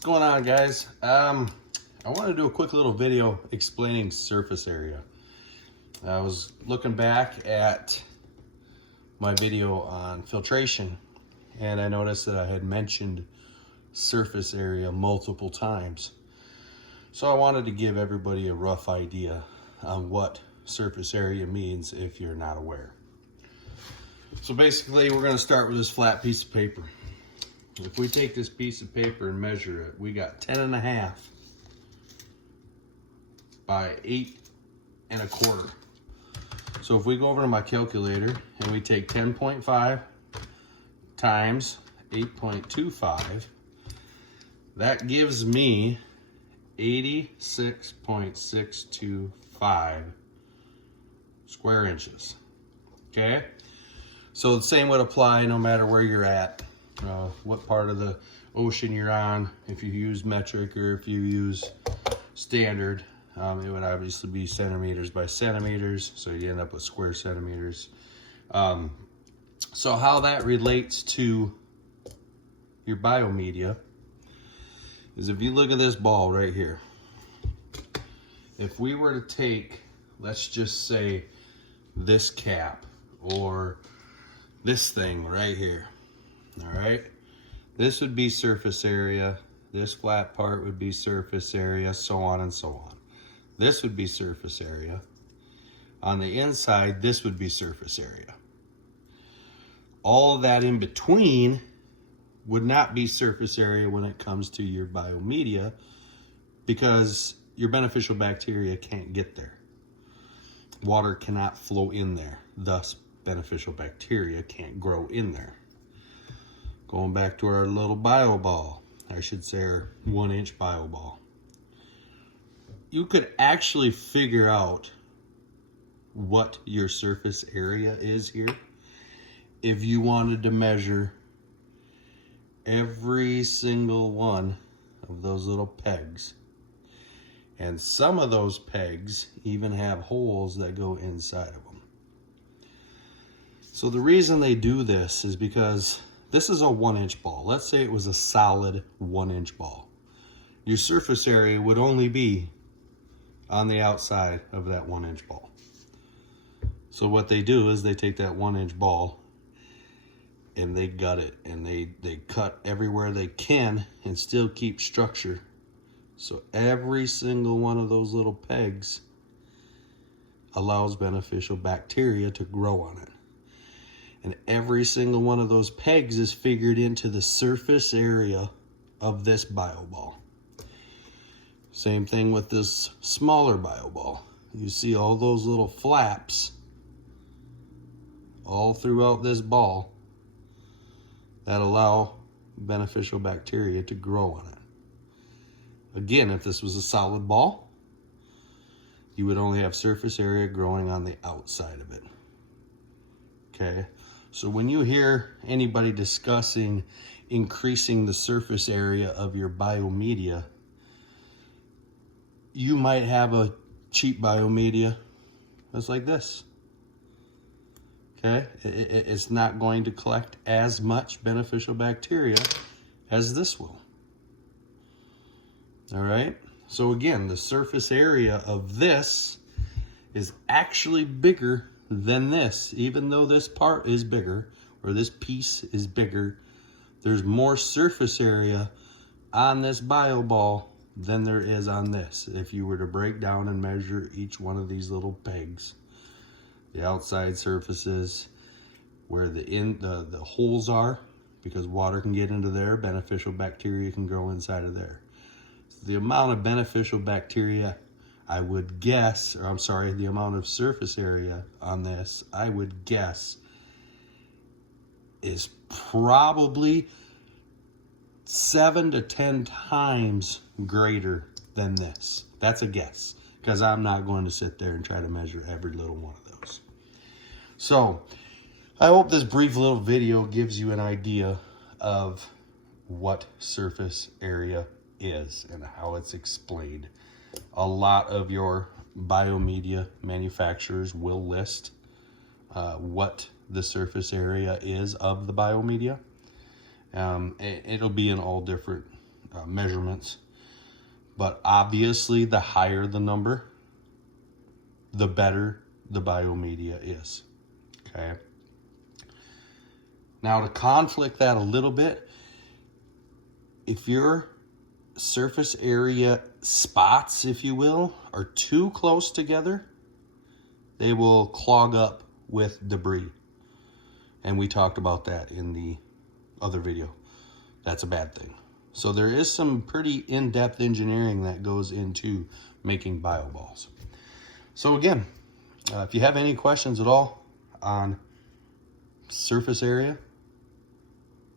What's going on, guys? I want to do a quick little video explaining surface area. I was looking back at my video on filtration and I noticed that I had mentioned surface area multiple times. So I wanted to give everybody a rough idea on what surface area means if you're not aware. So basically we're going to start with this flat piece of paper. If we take this piece of paper and measure it, we got 10.5 by 8.25. So if we go over to my calculator and we take 10.5 times 8.25, that gives me 86.625 square inches. Okay? So the same would apply no matter where you're at. What part of the ocean you're on, if you use metric or if you use standard, it would obviously be centimeters by centimeters, so you end up with square centimeters. So how that relates to your biomedia is if you look at this ball right here, if we were to take, let's just say this cap or this thing right here, all right, this would be surface area, this flat part would be surface area, so on and so on. This would be surface area. On the inside, this would be surface area. All of that in between would not be surface area when it comes to your biomedia, because your beneficial bacteria can't get there. Water cannot flow in there, thus beneficial bacteria can't grow in there. Going back to our little bio ball, I should say our 1-inch bio ball. You could actually figure out what your surface area is here if you wanted to measure every single one of those little pegs. And some of those pegs even have holes that go inside of them. So the reason they do this is because this is a 1-inch ball. Let's say it was a solid 1-inch ball. Your surface area would only be on the outside of that 1-inch ball. So what they do is they take that 1-inch ball and they gut it and they cut everywhere they can and still keep structure. So every single one of those little pegs allows beneficial bacteria to grow on it. And every single one of those pegs is figured into the surface area of this bio ball. Same thing with this smaller bio ball. You see all those little flaps all throughout this ball that allow beneficial bacteria to grow on it. Again, if this was a solid ball, you would only have surface area growing on the outside of it. Okay? So when you hear anybody discussing increasing the surface area of your biomedia, you might have a cheap biomedia that's like this. Okay? It's not going to collect as much beneficial bacteria as this will. All right? So again, the surface area of this is actually bigger than this. Even though this part is bigger, or this piece is bigger, there's more surface area on this bio ball than there is on this. If you were to break down and measure each one of these little pegs, the outside surfaces, where the holes are, because water can get into there, beneficial bacteria can grow inside of there. So the amount of beneficial bacteria, I would guess, or I'm sorry, the amount of surface area on this, I would guess, is probably 7 to 10 times greater than this. That's a guess, because I'm not going to sit there and try to measure every little one of those. So, I hope this brief little video gives you an idea of what surface area is and how it's explained. A lot of your biomedia manufacturers will list what the surface area is of the biomedia. It'll be in all different measurements. But obviously, the higher the number, the better the biomedia is. Okay. Now, to conflict that a little bit, if your surface area spots, if you will, are too close together, they will clog up with debris. And we talked about that in the other video. That's a bad thing. So there is some pretty in-depth engineering that goes into making bio balls. So again, if you have any questions at all on surface area,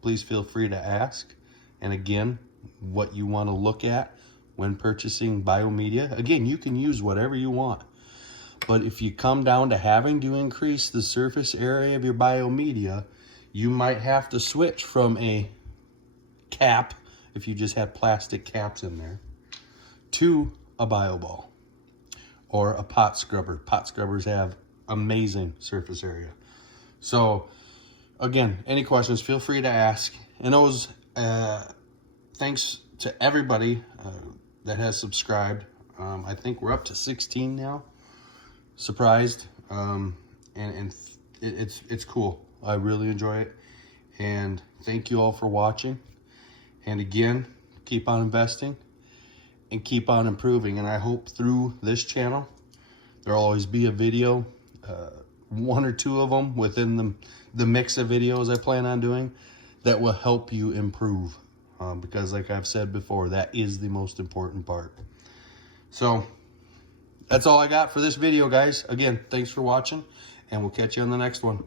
please feel free to ask. And again, what you want to look at when purchasing biomedia, again, you can use whatever you want. But if you come down to having to increase the surface area of your biomedia, you might have to switch from a cap, if you just have plastic caps in there, to a bio ball or a pot scrubber. Pot scrubbers have amazing surface area. So again, any questions, feel free to ask. And those, thanks to everybody that has subscribed. I think we're up to 16 now. Surprised, and it's cool. I really enjoy it, and thank you all for watching. And again, keep on investing and keep on improving. And I hope through this channel there'll always be a video, one or two of them within the mix of videos I plan on doing, that will help you improve, because like I've said before, that is the most important part. So that's all I got for this video, guys. Again, thanks for watching, and we'll catch you on the next one.